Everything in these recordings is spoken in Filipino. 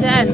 dyan.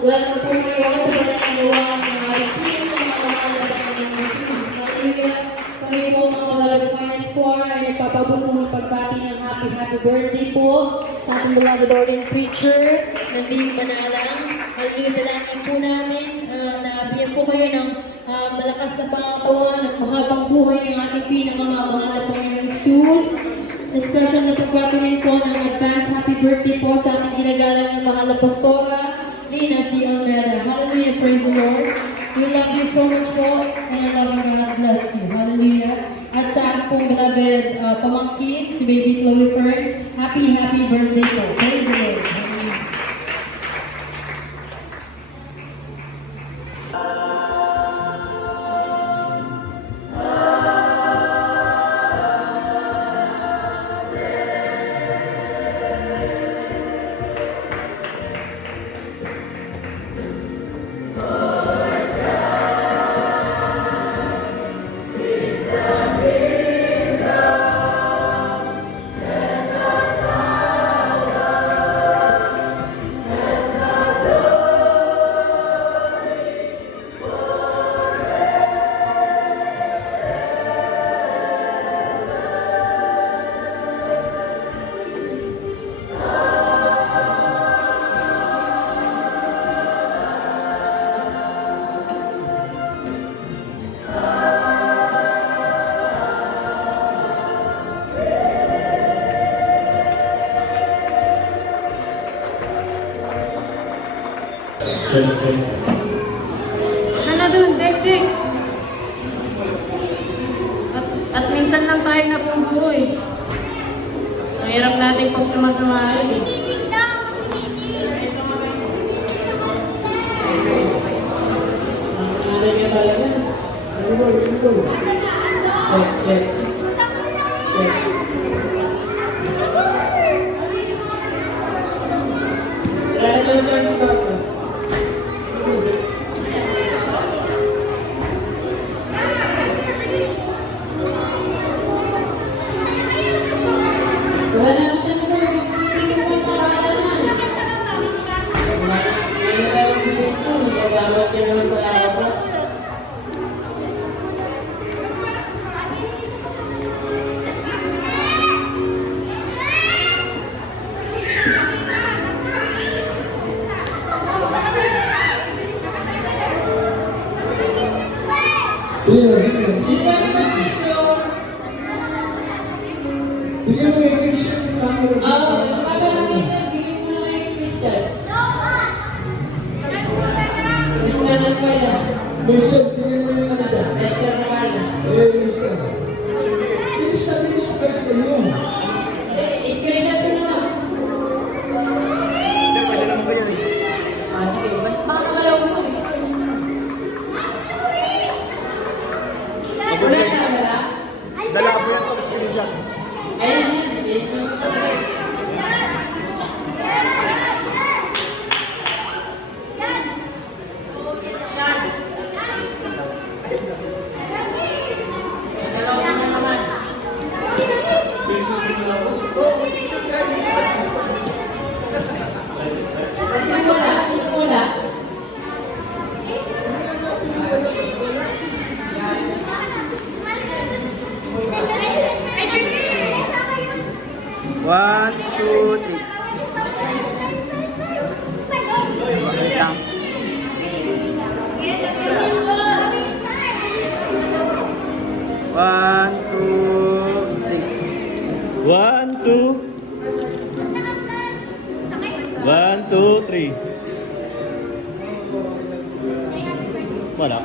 Welcome po kayo sa pinagagawa ng ating pinakamamahal na Panginoong Jesus. Hallelujah! Kami po mga Magalang Finance Corps ay nagpapabuti pagbati ng happy birthday po sa ating beloved Lord and Preacher, Nanding Manalang. Hallelujah! Dalangin po namin na bigyan po kayo ng malakas na pangatawan at mahabang buhay ng ating pinakamamahal na Panginoong Jesus. Special na pagbati rin po ng advance happy birthday po sa ating ginagalang ng mahal na Pastora, Lina C. Almeda. Hallelujah, praise the Lord. We love you so much po, and our loving God bless you. Hallelujah. At sa aking pong beloved pamangkin, si Baby Chloe Fern, happy birthday po. Praise the Lord. Hallelujah. Ano doon, Dek? At minsan lang tayo napubuhay. Mahirap natin pag sumasamahin. Sino? Sino? Bigyan mo ng picture. Bigyan mo kay Christian yung camera. Oo, magkakalamin yan. Bigyan mo na kay Christian. Christian ang kaya. Christian, bigyan mo yung ano dyan. Esther ang kaya. Christian. Christian, kasi kayo. Screen natin na lang. Ah, sige. Basta makakalaw mo eh. Wala ka, wala? Dala ko yan pag screenshot. Ayun yan. Sino wala? Sino wala? One, two, three. Wait lang. One, two, three. One, two. One, two, three. Wala.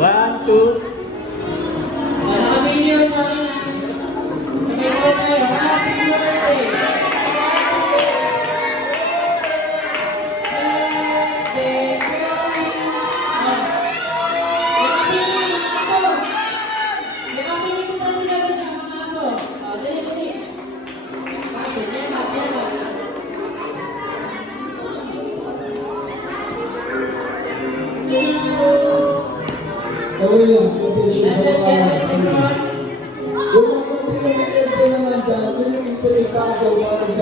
One, two. Wala kami niyo sa akin. Sabay ko tayo. Happy birthday! Birthday to you. Ah. Yung mga ako. Yung aking yung sila nila rin ang mga ako. Ah, dali, dali. Bakit? Yan ba? Yan ba? Okay lang, invitation sa Let's get kasama. this thing on. Kung ako hindi na may ito naman dyan, kung yung interesado para sa